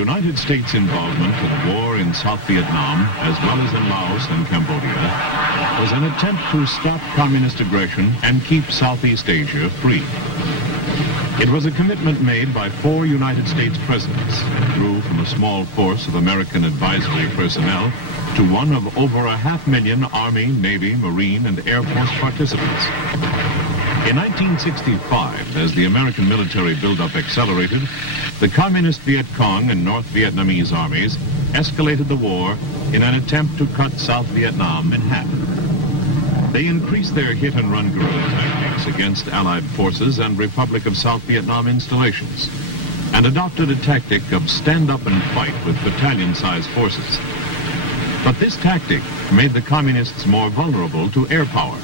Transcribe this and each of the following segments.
United States involvement in the war in South Vietnam, as well as in Laos and Cambodia, was an attempt to stop communist aggression and keep Southeast Asia free. It was a commitment made by 4 United States presidents, who grew from a small force of American advisory personnel to one of over 500,000 Army, Navy, Marine, and Air Force participants. In 1965, as the American military buildup accelerated, the Communist Viet Cong and North Vietnamese armies escalated the war in an attempt to cut South Vietnam in half. They increased their hit-and-run guerrilla tactics against Allied forces and Republic of South Vietnam installations, and adopted a tactic of stand up and fight with battalion-sized forces. But this tactic made the Communists more vulnerable to air power.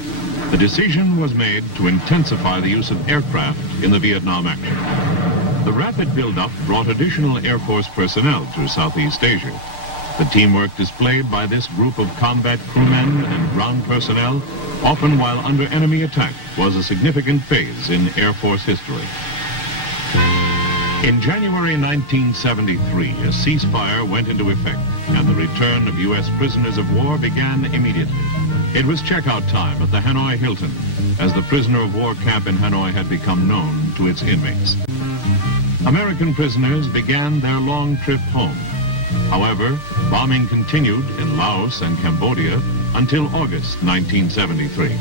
The decision was made to intensify the use of aircraft in the Vietnam action. The rapid buildup brought additional Air Force personnel to Southeast Asia. The teamwork displayed by this group of combat crewmen and ground personnel, often while under enemy attack, was a significant phase in Air Force history. In January 1973, a ceasefire went into effect, and the return of U.S. prisoners of war began immediately. It was checkout time at the Hanoi Hilton, as the prisoner of war camp in Hanoi had become known to its inmates. American prisoners began their long trip home. However, bombing continued in Laos and Cambodia until August 1973,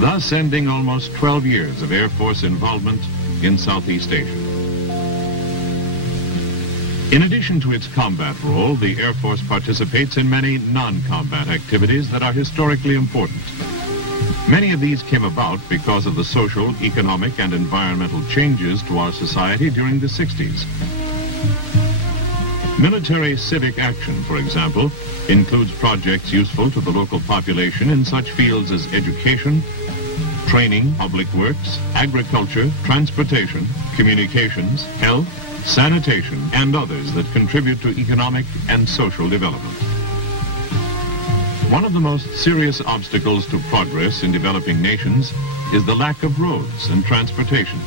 thus ending almost 12 years of Air Force involvement in Southeast Asia. In addition to its combat role, the Air Force participates in many non-combat activities that are historically important. Many of these came about because of the social, economic, and environmental changes to our society during the 60s. Military civic action, for example, includes projects useful to the local population in such fields as education, training, public works, agriculture, transportation, communications, health, sanitation, and others that contribute to economic and social development. One of the most serious obstacles to progress in developing nations is the lack of roads and transportation.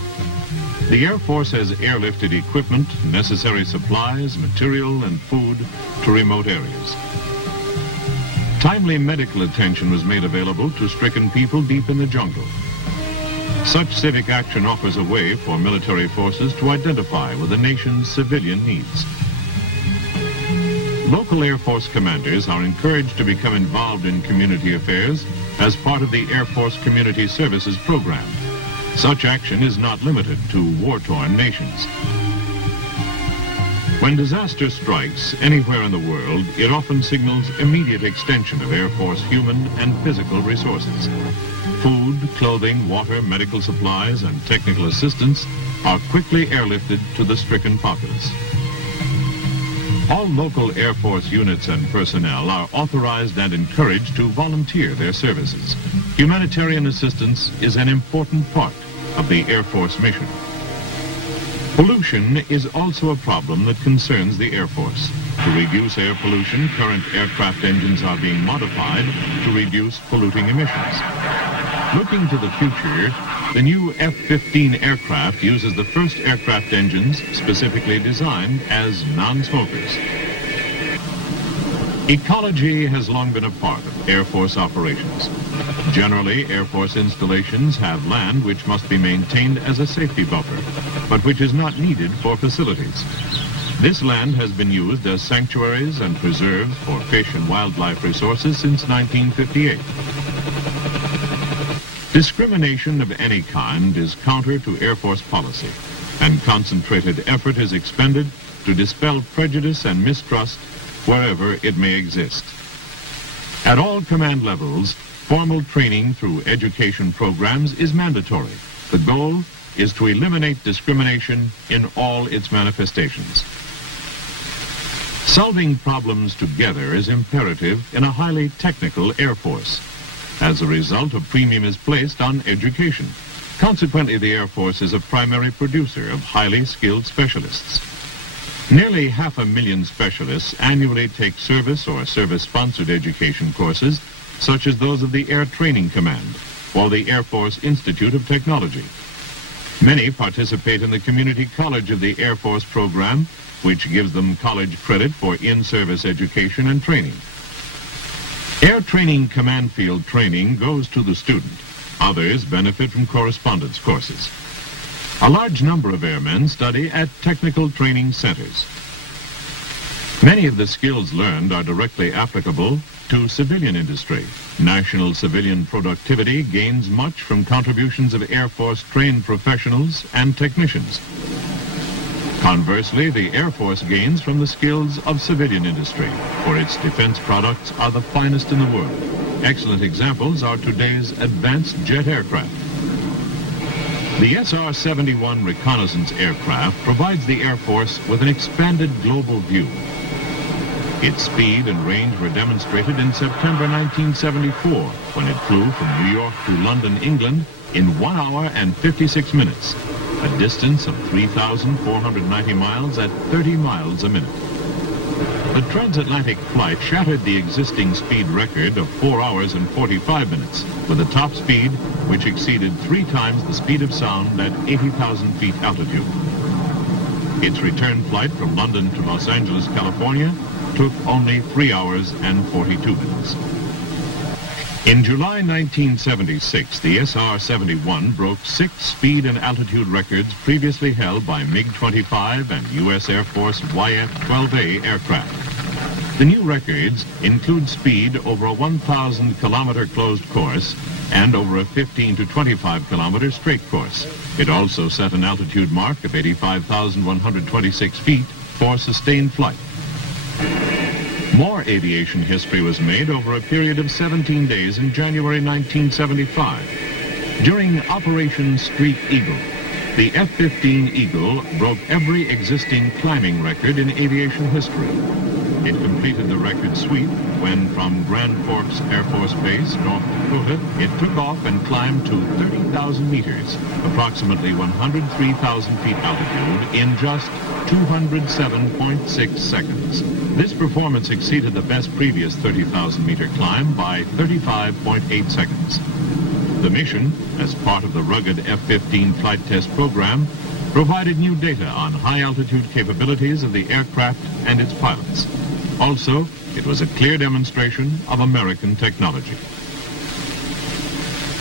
The Air Force has airlifted equipment, necessary supplies, material, and food to remote areas. Timely medical attention was made available to stricken people deep in the jungle. Such civic action offers a way for military forces to identify with the nation's civilian needs. Local Air Force commanders are encouraged to become involved in community affairs as part of the Air Force Community Services program. Such action is not limited to war-torn nations. When disaster strikes anywhere in the world, it often signals immediate extension of Air Force human and physical resources. Food, clothing, water, medical supplies, and technical assistance are quickly airlifted to the stricken populace. All local Air Force units and personnel are authorized and encouraged to volunteer their services. Humanitarian assistance is an important part of the Air Force mission. Pollution is also a problem that concerns the Air Force. To reduce air pollution, current aircraft engines are being modified to reduce polluting emissions. Looking to the future, the new F-15 aircraft uses the first aircraft engines specifically designed as non-smokers. Ecology has long been a part of Air Force operations. Generally, Air Force installations have land which must be maintained as a safety buffer, but which is not needed for facilities. This land has been used as sanctuaries and preserves for fish and wildlife resources since 1958. Discrimination of any kind is counter to Air Force policy, and concentrated effort is expended to dispel prejudice and mistrust wherever it may exist. At all command levels, formal training through education programs is mandatory. The goal is to eliminate discrimination in all its manifestations. Solving problems together is imperative in a highly technical Air Force. As a result, a premium is placed on education. Consequently, the Air Force is a primary producer of highly skilled specialists. Nearly 500,000 specialists annually take service or service-sponsored education courses, such as those of the Air Training Command or the Air Force Institute of Technology. Many participate in the Community College of the Air Force program, which gives them college credit for in-service education and training. Air Training Command Field training goes to the student. Others benefit from correspondence courses. A large number of airmen study at technical training centers. Many of the skills learned are directly applicable to civilian industry. National civilian productivity gains much from contributions of Air Force trained professionals and technicians. Conversely, the Air Force gains from the skills of civilian industry, for its defense products are the finest in the world. Excellent examples are today's advanced jet aircraft. The SR-71 reconnaissance aircraft provides the Air Force with an expanded global view. Its speed and range were demonstrated in September 1974 when it flew from New York to London, England in 1 hour and 56 minutes, a distance of 3,490 miles at 30 miles a minute. The transatlantic flight shattered the existing speed record of 4 hours and 45 minutes with a top speed which exceeded 3 times the speed of sound at 80,000 feet altitude. Its return flight from London to Los Angeles, California took only 3 hours and 42 minutes. In July 1976, the SR-71 broke 6 speed and altitude records previously held by MiG-25 and U.S. Air Force YF-12A aircraft. The new records include speed over a 1,000-kilometer closed course and over a 15 to 25-kilometer straight course. It also set an altitude mark of 85,126 feet for sustained flight. More aviation history was made over a period of 17 days in January 1975. During Operation Street Eagle, the F-15 Eagle broke every existing climbing record in aviation history. It completed the record sweep when from Grand Forks Air Force Base, North Dakota, it took off and climbed to 30,000 meters, approximately 103,000 feet altitude, in just 207.6 seconds. This performance exceeded the best previous 30,000 meter climb by 35.8 seconds. The mission, as part of the rugged F-15 flight test program, provided new data on high-altitude capabilities of the aircraft and its pilots. Also, it was a clear demonstration of American technology.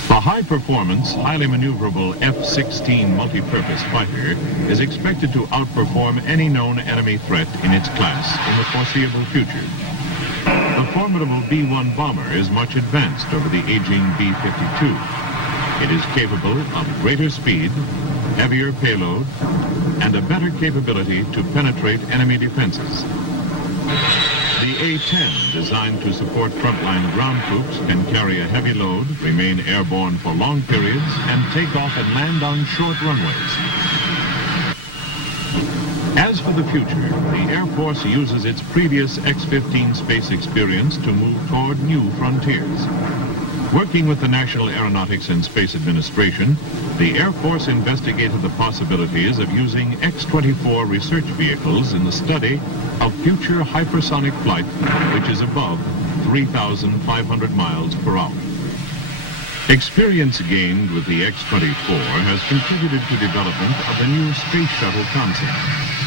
The high-performance, highly maneuverable F-16 multi-purpose fighter is expected to outperform any known enemy threat in its class in the foreseeable future. The formidable B-1 bomber is much advanced over the aging B-52. It is capable of greater speed, heavier payload, and a better capability to penetrate enemy defenses. The A-10, designed to support frontline ground troops, can carry a heavy load, remain airborne for long periods, and take off and land on short runways. As for the future, the Air Force uses its previous X-15 space experience to move toward new frontiers. Working with the National Aeronautics and Space Administration, the Air Force investigated the possibilities of using X-24 research vehicles in the study of future hypersonic flight, which is above 3,500 miles per hour. Experience gained with the X-24 has contributed to development of the new Space Shuttle concept.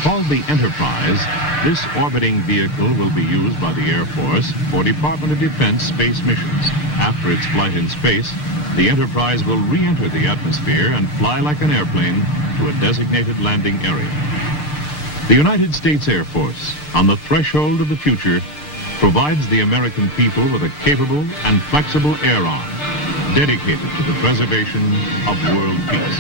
Called the Enterprise, this orbiting vehicle will be used by the Air Force for Department of Defense space missions. After its flight in space, the Enterprise will re-enter the atmosphere and fly like an airplane to a designated landing area. The United States Air Force, on the threshold of the future, provides the American people with a capable and flexible air arm dedicated to the preservation of world peace.